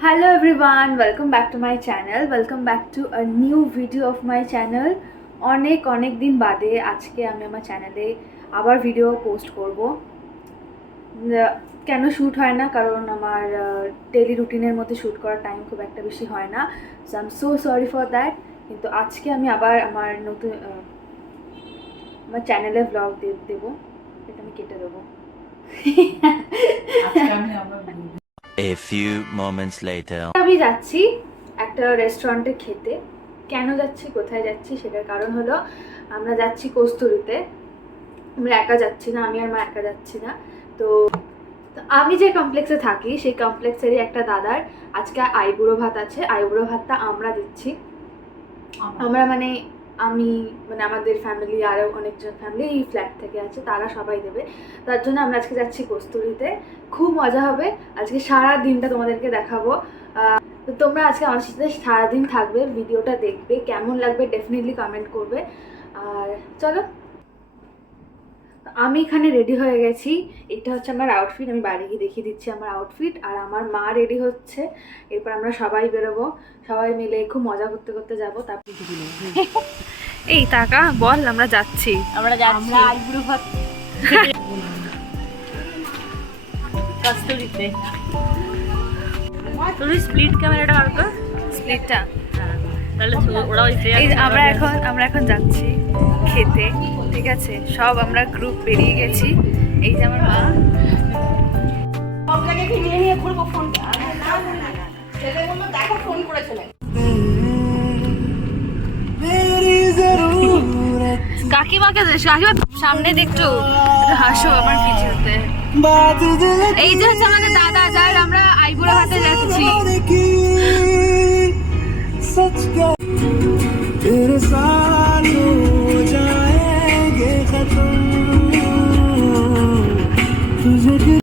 Hello everyone, welcome back to my channel. Welcome back to a new video of my channel. অনেক দিন বাদে আজকে আমি আমার চ্যানেলে আবার ভিডিও পোস্ট করব। কেন শ্যুট হয় না, কারণ আমার ডেইলি রুটিনের মধ্যে শ্যুট করার টাইম খুব একটা বেশি হয় না। So I am so sorry for that. কিন্তু আজকে আমি আবার আমার নতুন আমার চ্যানেলে ব্লগ দেবো। এটা আমি কেটে দেবো। A few moments later. আমি যাচ্ছি একটা রেস্টুরেন্টে খেতে। কেন যাচ্ছি, কোথায় যাচ্ছি সেটার কারণ হলো আমরা যাচ্ছি কস্তুরীতে। আমরা একা যাচ্ছি না, আমি আর মা একা যাচ্ছি না। তো আমি যে কমপ্লেক্সে থাকি সেই কমপ্লেক্সেরই একটা দাদার আজকে আইবুড়ো ভাত আছে। আইবুড়ো ভাতটা আমরা দিচ্ছি। আমরা মানে আমি মানে আমাদের ফ্যামিলি আরও অনেকজন ফ্যামিলি এই ফ্ল্যাট থেকে আছে, তারা সবাই দেবে। তার জন্য আমরা আজকে যাচ্ছি কস্তুরীতে। খুব মজা হবে আজকে, সারা দিনটা তোমাদেরকে দেখাবো। তো তোমরা আজকে আমার সাথে সারাদিন থাকবে, ভিডিওটা দেখবে, কেমন লাগবে ডেফিনেটলি কমেন্ট করবে। আর চলো, আমি এখানে রেডি হয়ে গেছি। এটা হচ্ছে আমার আউটফিট, আমি বাড়ি গিয়ে দেখিয়ে দিচ্ছি আমার আউটফিট। আর আমার মা রেডি হচ্ছে, এরপর আমরা সবাই বেরোবো, সবাই মিলে খুব মজা করতে করতে যাবো। তারপর এই টাকা বল, আমরা যাচ্ছি আইবুড়ো ভাত কস্তুরীতে। তুমি স্প্লিট ক্যামেরাটা বার কর, স্প্লিটটা। তাহলে ওরা এই আমরা এখন যাচ্ছি খেতে, ঠিক আছে? সব আমরা গ্রুপ বেরিয়ে গেছি। এই যে আমার মা। সবটাকে ফিরিয়ে নিয়ে ঘুরবো ফোনটা। ছেলে বললো দেখো ফোন করেছিলেন। কাকিমাকে সামনে দেখতো, হাসো আমার পিছুতে। এই যে হচ্ছে আমাদের দাদা, যার আমরা আইবুড়ো হাতে যাচ্ছি।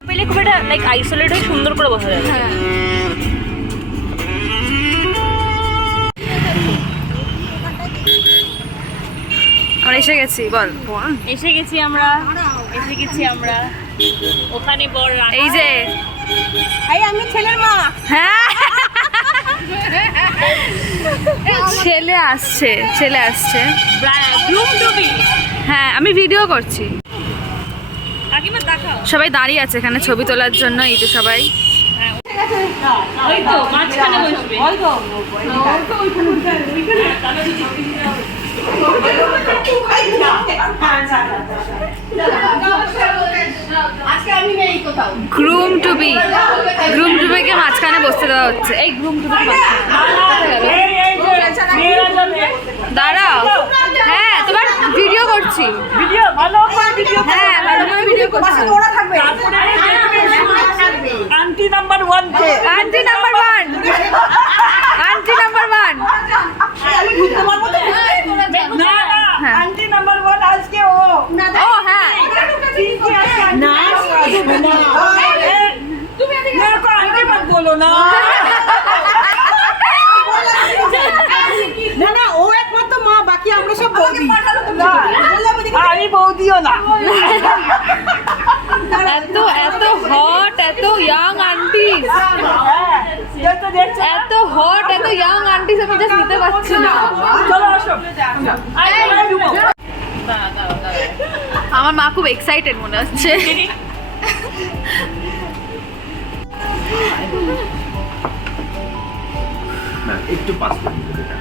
পেলে খুব একটা লাইক আইসোলেট হয়ে সুন্দর করে বসা যায়। হ্যাঁ, আমরা এসে গেছি। বল, এসে গেছি আমরা ওখানে বড় এই যে আমি ছেলের মা। হ্যাঁ, ছেলে আসছে। Groom to be. হ্যাঁ, আমি ভিডিও করছি। কাকিমা দেখাও। সবাই দাঁড়িয়ে আছে এখানে ছবি তোলার জন্য। এই যে সবাই ওই তো মাঝখানে বসবে। গ্রুম টু বি কে মাঝখানে বসতে দেওয়া হচ্ছে। এই গ্রুম টু বি দাঁড়াও। হ্যাঁ, তোমার ভিডিও করছি। ভিডিও ভালো করে ভিডিও। হ্যাঁ, ভালো করে ভিডিও করছি। আন্টি নাম্বার 1 তে আন্টি নাম্বার 1 আমি বুঝতে পারবো তো। না হ্যাঁ। আন্টি নাম্বার 1 আজকে ও। ও হ্যাঁ, না তুমি মেরে কো আন্টি মত বলো না। না ও একমাত্র মা, বাকি আমরা সব বৌদি। আমি বৌদিও না। এত হট, এত ইয়াং আন্টি, এত হট, এত ইয়াং আন্টি আমি জাস্ট নিতে পারছি না। চলো আসো। আমার মা খুব এক্সাইটেড মনে হচ্ছে। না একটু পাস করে দিতে এটা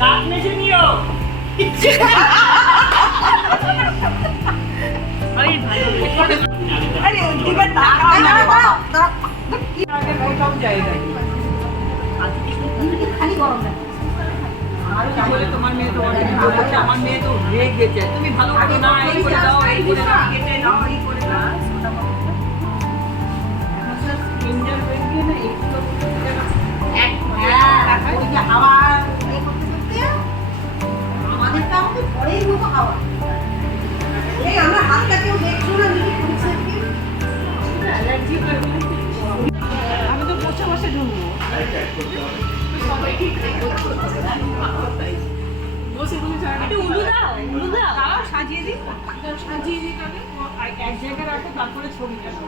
কাট মেজে নিও। আরে ভালো। আরে দিবা টাকা না বাবা। কি আগে কোথাও জায়গা খালি গরম না। আর তাহলে তোমার মেয়ে তো অলরেডি বলেছে, আমার মেয়ে তো রেগে গেছে। তুমি ভালো করে না এই করে দাও, এই করে দাও, কেটে দাও, এই করে দাও। ইঞ্জার হয়ে গিয়ে না এইগুলো এক ওই যে হাওয়া এই করতে করতে আমাদের কাউ তো পরেই মতো হাওয়া। এই আমার হাতটা কেউ দেখছো না, নিজে করছে কি অ্যালার্জি হয়ে গেছে। আমি তো বসে বসে ঢুকবো। সবাই ঠিক বসে বসে একটু উলু দাও, সাজিয়ে দিই তবে এক জায়গায় রাখো তারপরে ছবি দেখো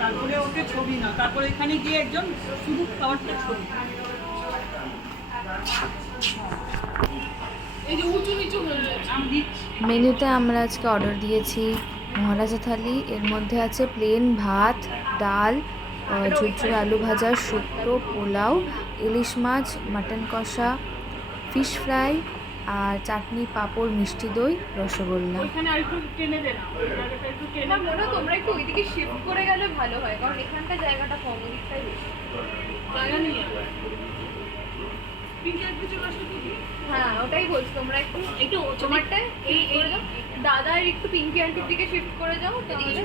তারপরে ওকে ছবি না, তারপরে এখানে গিয়ে একজন শুধু খাবারটা ছবি। মেনুতে আমরা আজকে অর্ডার দিয়েছি মহারাজা থালি। এর মধ্যে আছে প্লেন ভাত, ডাল, ঝুরঝুরে আলু ভাজা, শুক্তো, পোলাও, ইলিশ মাছ, মাটন কষা, ফিশ ফ্রাই আর চাটনি, পাঁপড়, মিষ্টি দই, রসগোল্লা। তোমরা একটু ওইদিকে শিফট করে গেলে ভালো হয়, কারণ এখানটা জায়গাটা কম, ওদিকটাই বেশি জায়গা নেই। হ্যাঁ ওটাই বলছি, তোমরা একটু তোমারটা এই করে দাও, দাদার একটু পিঙ্কি আন্টির দিকে শিফট করে যাও তাহলে।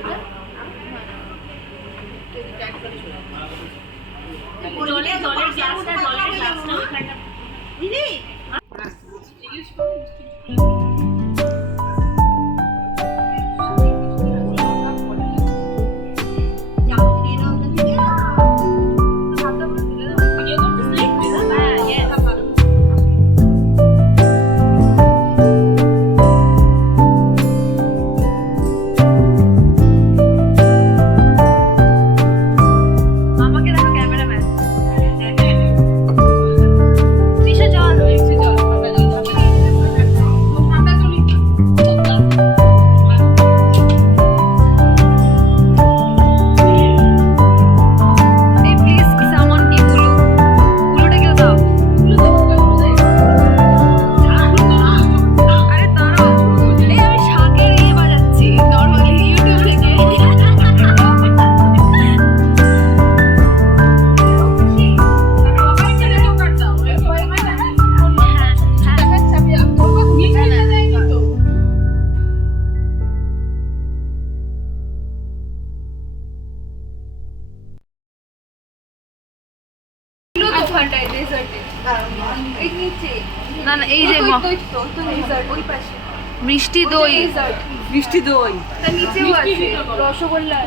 না না, এই যে মিষ্টি দই, মিষ্টি দই, তার নিচেও আছে রসগোল্লা,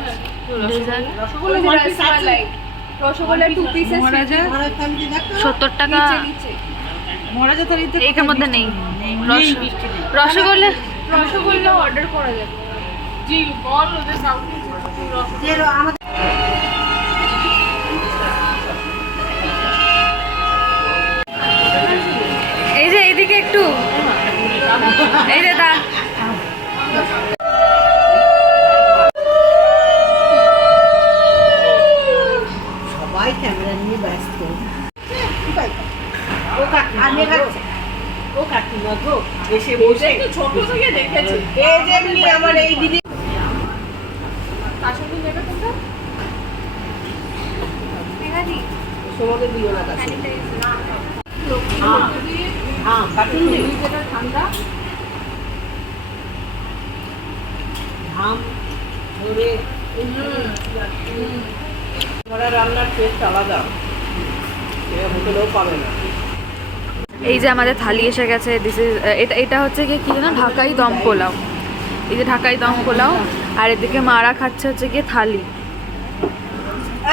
রসগোল্লা 2 পিসেস মহারাজা 70 টাকা। মহারাজা থালিতে এর মধ্যে নেই মিষ্টি নেই। রসগোল্লা। রসগোল্লা অর্ডার করা যাবে। জি বল ওদের কাউকে এই যে এইদিকে একটু, এই যে দা সবাই ক্যামেরা নিয়ে ব্যস্ত। ও কাকিমা গো এসে বসে ছোট থেকে দেখেছি, এই যে এমনি আমার এই দিদি কাশি নেবে কোনটা? মেঘাদি তোমাকে দিও না কাছে। স্যানিটাইজার হ্যাঁ কাটুন দি যেটা ঠান্ডা ঘাম ধরে আমরা রান্নার টেস্ট আলাদা, এটা হোটেলেও পাবে না। এই যে আমাদের থালি এসে গেছে। দিস ইজ এটা হচ্ছে কি যেন ঢাকাই দম পোলাও। এই যে ঢাকাই দম পোলাও, আর এদিকে মারা খাচ্ছে হচ্ছে গিয়ে থালি।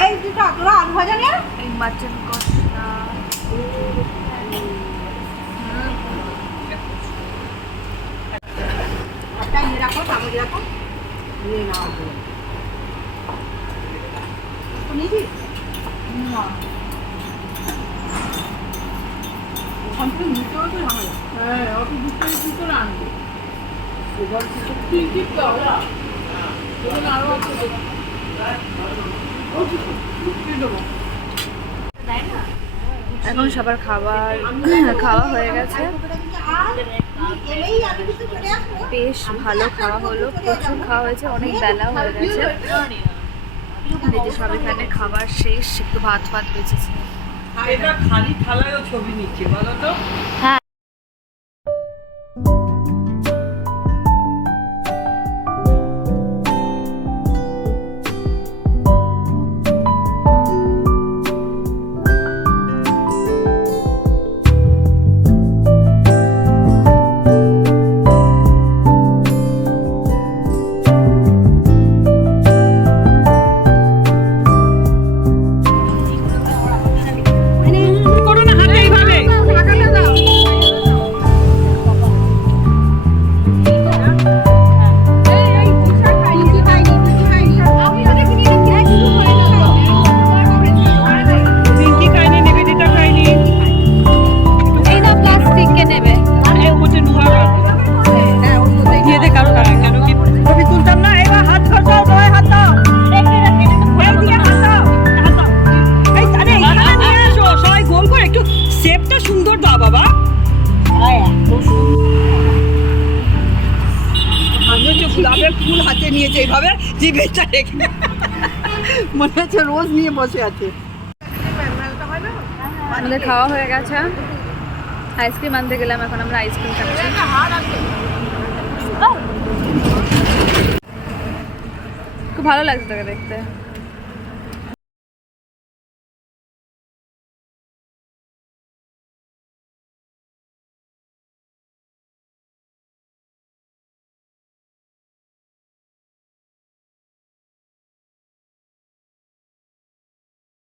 এই দুটো তোরা আলু ভাজা নিয়ে এই মাটন কষা, একটা নিয়ে রাখো, চামচ রাখো, নিয়ে নাও। তো নিবি না ওখান থেকে নিতেও তো ঝামেলা। হ্যাঁ অত দূর থেকে কি করে আনবে? এবার কি দাও আরো এখন সবার খাওয়া হয়ে গেছে। বেশ ভালো খাওয়া হলো, প্রচুর খাওয়া হয়েছে, অনেক বেলা হয়ে গেছে। এই যে সব এখানে খাবার শেষ, একটু ভাত বেঁচেছে। এটা খালি থালায়ও ছবি নিচ্ছে বলো তো। হ্যাঁ করো না হাতে এইভাবে। গোলাপের ফুল হাতে নিয়েছে এইভাবে জিভেটা রেখে মনে হচ্ছে রোজ নিয়ে বসে আছে। আমাদের খাওয়া হয়ে গেছে, আইসক্রিম আনতে গেলাম, এখন আমরা আইসক্রিম খাচ্ছি। খুব ভালো লাগছে তোকে দেখতে।